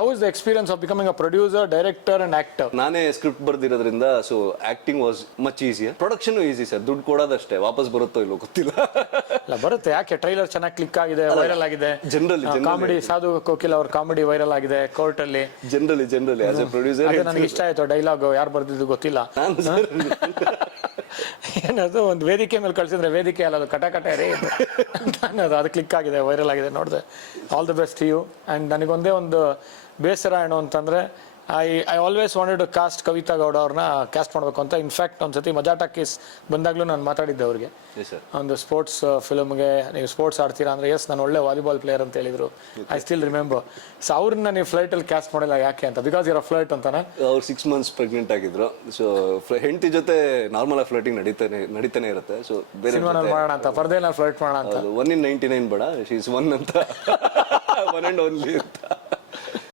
How is the experience of becoming a producer, director and actor? ನಾನೇ script ಬರ್ದಿರೋದ್ರಿಂದ so acting was much easier. Production easy sir, ದುಡ್ಡು ಕೊಡೋದಷ್ಟೇ, ವಾಪಸ್ ಬರುತ್ತೋ ಇಲ್ಲೋ ಗೊತ್ತಿಲ್ಲ. ಅಲ್ಲ ಬರುತ್ತೆ, ಯಾಕೆ ಟ್ರೈಲರ್ ಚೆನ್ನಾಗಿ ಕ್ಲಿಕ್ ಆಗಿದೆ, ವೈರಲ್ ಆಗಿದೆ. ಜನರಲಿ ಕಾಮಿಡಿ ಸಾಧು ಕೋಕಿಲ್ ಅವ್ರ ಕಾಮಿಡಿ ವೈರಲ್ ಆಗಿದೆ ಕೋರ್ಟ್ ಅಲ್ಲಿ. ಜನರಲಿ ಆಸ್ ಎ ಪ್ರೊಡ್ಯೂಸರ್ ನನಗೆ ಇಷ್ಟ ಆಯ್ತು ಡೈಲಾಗ್, ಯಾರು ಬರ್ದಿದ್ದು ಗೊತ್ತಿಲ್ಲ. ಏನದು ಒಂದು ವೇದಿಕೆ ಮೇಲೆ ಕಳ್ಸಿದ್ರೆ ವೇದಿಕೆ ಅಲ್ಲ, ಅದು ಕಟ ರೇ ಅನ್ನೋದು, ಅದು ಕ್ಲಿಕ್ ಆಗಿದೆ, ವೈರಲ್ ಆಗಿದೆ, ನೋಡಿದೆ. All the best you. And ನನಗೊಂದೇ ಒಂದು ಬೇಸರ ಏನು ಅಂತಂದರೆ, I always wanted to cast Kavitha Gowda ಅವ್ರನ್ನ ಕ್ಯಾಸ್ಟ್ ಮಾಡಬೇಕು ಅಂತ. ಇನ್ಫ್ಯಾಕ್ಟ್ ಒಂದ್ಸತಿ ಮಜಾ ಟಾಕೀಸ್ ಬಂದಾಗಲೂ ನಾನು ಮಾತಾಡಿದ್ದೆ ಅವ್ರಿಗೆ, ಒಂದು ಸ್ಪೋರ್ಟ್ಸ್ ಫಿಲ್ಮ್ಗೆ ನೀವು ಸ್ಪೋರ್ಟ್ಸ್ ಆಡ್ತೀರಾ ಅಂದರೆ ಎಸ್ ನಾನು ಒಳ್ಳೆ ವಾಲಿಬಾಲ್ ಪ್ಲೇಯರ್ ಅಂತ ಹೇಳಿದ್ರು. I still remember. ಸೊ ಅವ್ರನ್ನ ನೀವು ಫ್ಲೈಟಲ್ಲಿ ಕ್ಯಾಸ್ಟ್ ಮಾಡಿಲ್ಲ ಯಾಕೆ ಅಂತ, ಬಿಕಾಸ್ ಇರೋ ಫ್ಲೈಟ್ ಅಂತಾನೆ. ಅವ್ರು 6 months ಪ್ರೆಗ್ನೆಂಟ್ ಆಗಿದ್ರು. ಸೊ ಹೆಂಡತಿ ಜೊತೆ ನಾರ್ಮಲ್ ಆಗಿ ಫ್ಲೈಟಿಂಗ್ ನಡೀತಾನೆ ಇರುತ್ತೆ. ಸೊ ಬೇರೆ ಸಿನಿಮಾನಲ್ಲಿ ಮಾಡೋಣ ಅಂತ, ಪರದೆನಲ್ಲಿ ಫ್ಲೈಟ್ ಮಾಡೋಣ ಅಂತ. 1 in 99 ಬೇಡ, ಶಿ ಇಸ್ 1 ಅಂತ 1 and only ಅಂತ.